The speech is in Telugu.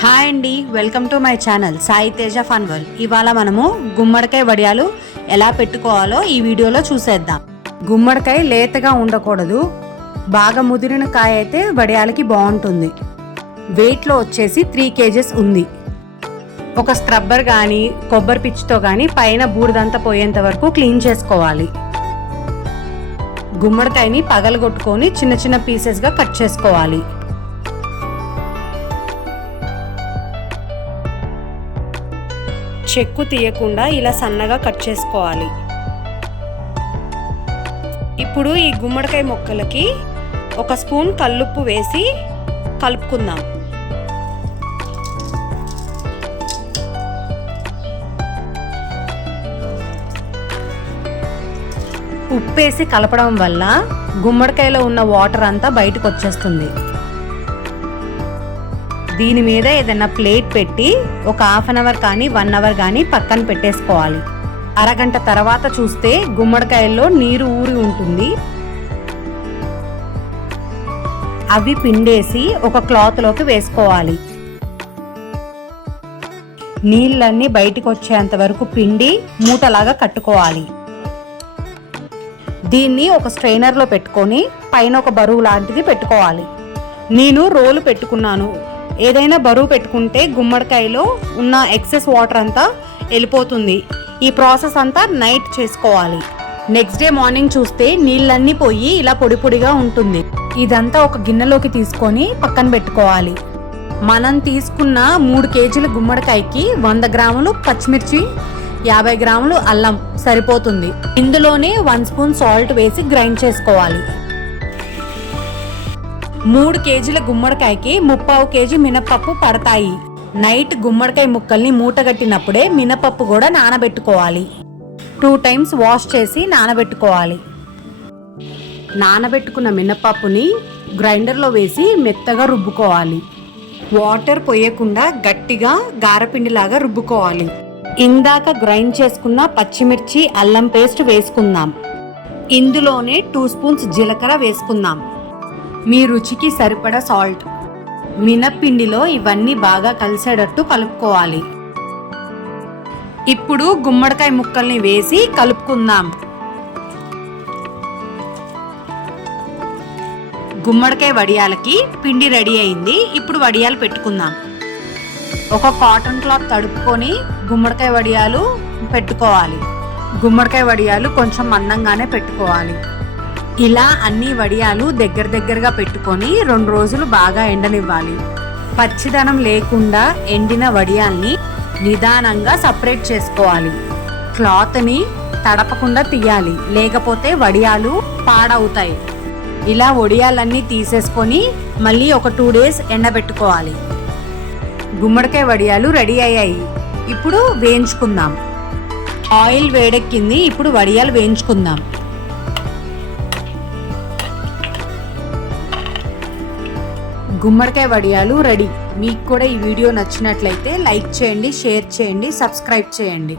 హాయ్ అండి welcome to my channel Sai Teja fun world. ఇవాళ మనము గుమ్మడికాయ వడియాలు ఎలా పెట్టుకోవాలో ఈ వీడియోలో చూసేద్దాం. గుమ్మడికాయ లేతగా ఉండకూడదు. బాగా ముదిరిన కాయ అయితే వడియాలకి బాగుంటుంది. వెయిట్లో వచ్చేసి త్రీ కేజెస్ ఉంది. ఒక స్క్రబ్బర్ కానీ కొబ్బరి పిచ్చితో కానీ పైన బూడిదంతా పోయేంత వరకు క్లీన్ చేసుకోవాలి. గుమ్మడికాయని పగలగొట్టుకొని చిన్న చిన్న పీసెస్గా కట్ చేసుకోవాలి. చెక్కు తీయకుండా ఇలా సన్నగా కట్ చేసుకోవాలి. ఇప్పుడు ఈ గుమ్మడికాయ ముక్కలకి ఒక స్పూన్ కల్లుప్పు వేసి కలుపుకుందాం. ఉప్పేసి కలపడం వల్ల గుమ్మడికాయలో ఉన్న వాటర్ అంతా బయటకు వచ్చేస్తుంది. దీని మీద ఏదైనా ప్లేట్ పెట్టి ఒక హాఫ్ అన్ అవర్ కానీ వన్ అవర్ కానీ పక్కన పెట్టేసుకోవాలి. అరగంట తర్వాత చూస్తే గుమ్మడికాయల్లో నీరు ఊరి ఉంటుంది. అవి పిండేసి ఒక క్లాత్లోకి వేసుకోవాలి. నీళ్ళన్నీ బయటికి వచ్చేంత వరకు పిండి మూటలాగా కట్టుకోవాలి. దీన్ని ఒక స్ట్రైనర్లో పెట్టుకొని పైన ఒక బరువు లాంటిది పెట్టుకోవాలి. నేను రోలు పెట్టుకున్నాను. ఏదైనా బరువు పెట్టుకుంటే గుమ్మడికాయలో ఉన్న ఎక్సెస్ వాటర్ అంతా వెళ్ళిపోతుంది. ఈ ప్రాసెస్ అంతా నైట్ చేసుకోవాలి. నెక్స్ట్ డే మార్నింగ్ చూస్తే నీళ్ళన్నీ పోయి ఇలా పొడి పొడిగా ఉంటుంది. ఇదంతా ఒక గిన్నెలోకి తీసుకొని పక్కన పెట్టుకోవాలి. మనం తీసుకున్న మూడు కేజీల గుమ్మడికాయకి వంద గ్రాములు పచ్చిమిర్చి యాభై గ్రాములు అల్లం సరిపోతుంది. ఇందులోనే వన్ స్పూన్ సాల్ట్ వేసి గ్రైండ్ చేసుకోవాలి. మూడు కేజీల గుమ్మడికాయకి ముప్పావు కేజీ మినపప్పు పడతాయి. నైట్ గుమ్మడికాయ ముక్కల్ని మూటగట్టినప్పుడే మినపప్పు కూడా నానబెట్టుకోవాలి. టూ టైమ్స్ వాష్ చేసి నానబెట్టుకోవాలి. నానబెట్టుకున్న మినపప్పుని గ్రైండర్లో వేసి మెత్తగా రుబ్బుకోవాలి. వాటర్ పోయకుండా గట్టిగా గారపిండిలాగా రుబ్బుకోవాలి. ఇందాక గ్రైండ్ చేసుకున్న పచ్చిమిర్చి అల్లం పేస్ట్ వేసుకుందాం. ఇందులోనే టూ స్పూన్స్ జీలకర్ర వేసుకుందాం. మీ రుచికి సరిపడా సాల్ట్. మినప్పిండిలో ఇవన్నీ బాగా కలిసేటట్టు కలుపుకోవాలి. ఇప్పుడు గుమ్మడికాయ ముక్కల్ని వేసి కలుపుకుందాం. గుమ్మడికాయ వడియాలకి పిండి రెడీ అయింది. ఇప్పుడు వడియాలు పెట్టుకుందాం. ఒక కాటన్ క్లాత్ తడుపుకొని గుమ్మడికాయ వడియాలు పెట్టుకోవాలి. గుమ్మడికాయ వడియాలు కొంచెం మందంగానే పెట్టుకోవాలి. ఇలా అన్ని వడియాలు దగ్గర దగ్గరగా పెట్టుకొని రెండు రోజులు బాగా ఎండనివ్వాలి. పచ్చిదనం లేకుండా ఎండిన వడియాల్ని నిదానంగా సపరేట్ చేసుకోవాలి. క్లాత్ని తడపకుండా తీయాలి లేకపోతే వడియాలు పాడవుతాయి. ఇలా వడియాలన్నీ తీసేసుకొని మళ్ళీ ఒక టూ డేస్ ఎండబెట్టుకోవాలి. గుమ్మడికాయ వడియాలు రెడీ అయ్యాయి. ఇప్పుడు వేయించుకుందాం. ఆయిల్ వేడెక్కింది ఇప్పుడు వడియాలు వేయించుకుందాం. గుమ్మడికాయ వడియాలు రెడీ. మీకు కూడా ఈ వీడియో నచ్చినట్లయితే లైక్ చేయండి షేర్ చేయండి సబ్స్క్రైబ్ చేయండి.